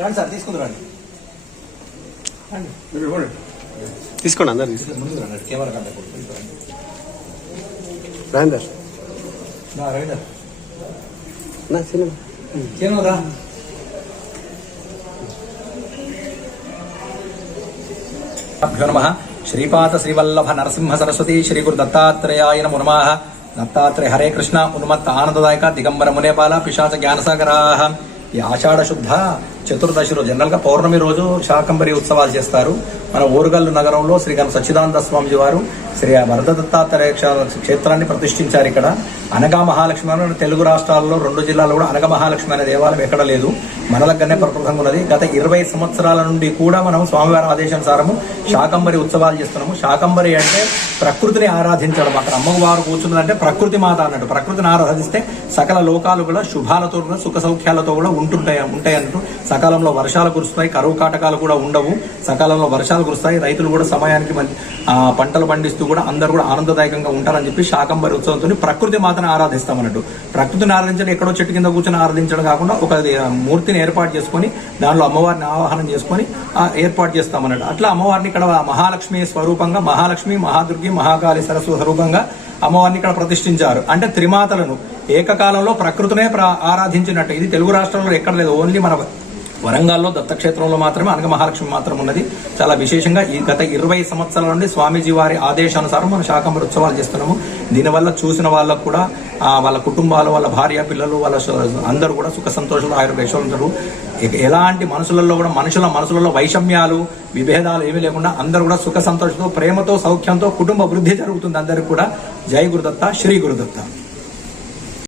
రండి సార్ తీసుకుంది రండి. తీసుకోండి అందరు తీసుకోండి ముందుకు రండి కెమెరా కంటే రండి రాందర్ నా రైడర్. నా సినిమా. కెమెరా అభ్యో నమ. శ్రీపాద శ్రీవల్లభ నరసింహ సరస్వతి శ్రీ గురు దత్తాత్రేయాయ నమో నమః. దత్తాత్రేయ హరే కృష్ణ ఉన్మత్త ఆనందదాయక దిగంబర మునేపాల పిశాచ జ్ఞానసాగరాహ. ఈ ఆషాఢ శుద్ధ చతుర్దశి రోజు. జనరల్గా పౌర్ణమి రోజు శాకంబరి ఉత్సవాలు చేస్తారు. మన ఊరుగల్లు నగరంలో శ్రీ గణ సచ్చిదానంద స్వామి వారు శ్రీ వరద దత్తాత్రేయ క్షేత్రాన్ని ప్రతిష్ఠించారు ఇక్కడ. అనగా మహాలక్ష్మి అని తెలుగు రాష్ట్రాల్లో రెండు జిల్లాల్లో కూడా అనగా మహాలక్ష్మి అనే దేవాలయం ఎక్కడ లేదు. మన దగ్గరనే ప్రప్రథంగా ఉన్నది. గత ఇరవై సంవత్సరాల నుండి కూడా మనం స్వామివారి ఆదేశానుసారము శాకంబరి ఉత్సవాలు చేస్తున్నాము. శాకంబరి అంటే ప్రకృతిని ఆరాధించడం. అక్కడ అమ్మవారు కూర్చున్నదంటే ప్రకృతి మాత అన్నట్టు. ప్రకృతిని ఆరాధిస్తే సకల లోకాలు కూడా శుభాలతో కూడా సుఖ సౌఖ్యాలతో కూడా ఉంటుంటాయి ఉంటాయి అన్నట్టు. సకాలంలో వర్షాలు కురుస్తాయి కరువు కాటకాలు కూడా ఉండవు. సకాలంలో వర్షాలు కురుస్తాయి రైతులు కూడా సమయానికి పంటలు పండిస్తూ కూడా అందరూ కూడా ఆనందదాయకంగా ఉంటారని చెప్పి శాకంబరి ఉత్సవంతో ప్రకృతి మాతను ఆరాధిస్తాం అన్నట్టు ప్రకృతిని ఆరాధించడం ఎక్కడో చెట్టు కింద కూర్చొని ఆరాధించడం కాకుండా ఒక మూర్తిని ఏర్పాటు చేసుకొని దానిలో అమ్మవారిని ఆవాహనం చేసుకొని ఏర్పాటు చేస్తాం అన్నట్టు అట్లా అమ్మవారిని ఇక్కడ మహాలక్ష్మి స్వరూపంగా మహాలక్ష్మి మహాదుర్గి మహాకాళి సరస్వతి స్వరూపంగా అమ్మవారిని ఇక్కడ ప్రతిష్ఠించారు. అంటే త్రిమాతలను ఏకకాలంలో ప్రకృతినే ఆరాధించినట్టు. ఇది తెలుగు రాష్ట్రంలో ఎక్కడ లేదు ఓన్లీ మన వరంగల్లో దత్తక్షేత్రంలో మాత్రమే అనగ మహాలక్ష్మి మాత్రం ఉన్నది. చాలా విశేషంగా ఈ గత ఇరవై సంవత్సరాల నుండి స్వామీజీ వారి ఆదేశానుసారం మనం శాకంబరి ఉత్సవాలు చేస్తున్నాము. దీనివల్ల చూసిన వాళ్ళకు కూడా వాళ్ళ కుటుంబాలు వాళ్ళ భార్య పిల్లలు వాళ్ళ అందరూ కూడా సుఖ సంతోషాలు ఆయుర్వేద ఐశ్వర్యంతో ఎలాంటి మనుషులలో కూడా మనుషుల మనసులలో వైషమ్యాలు విభేదాలు ఏమీ లేకుండా అందరూ కూడా సుఖ సంతోషంతో ప్రేమతో సౌఖ్యంతో కుటుంబ వృద్ధి జరుగుతుంది అందరికి కూడా. జై గురుదత్త శ్రీ గురుదత్త.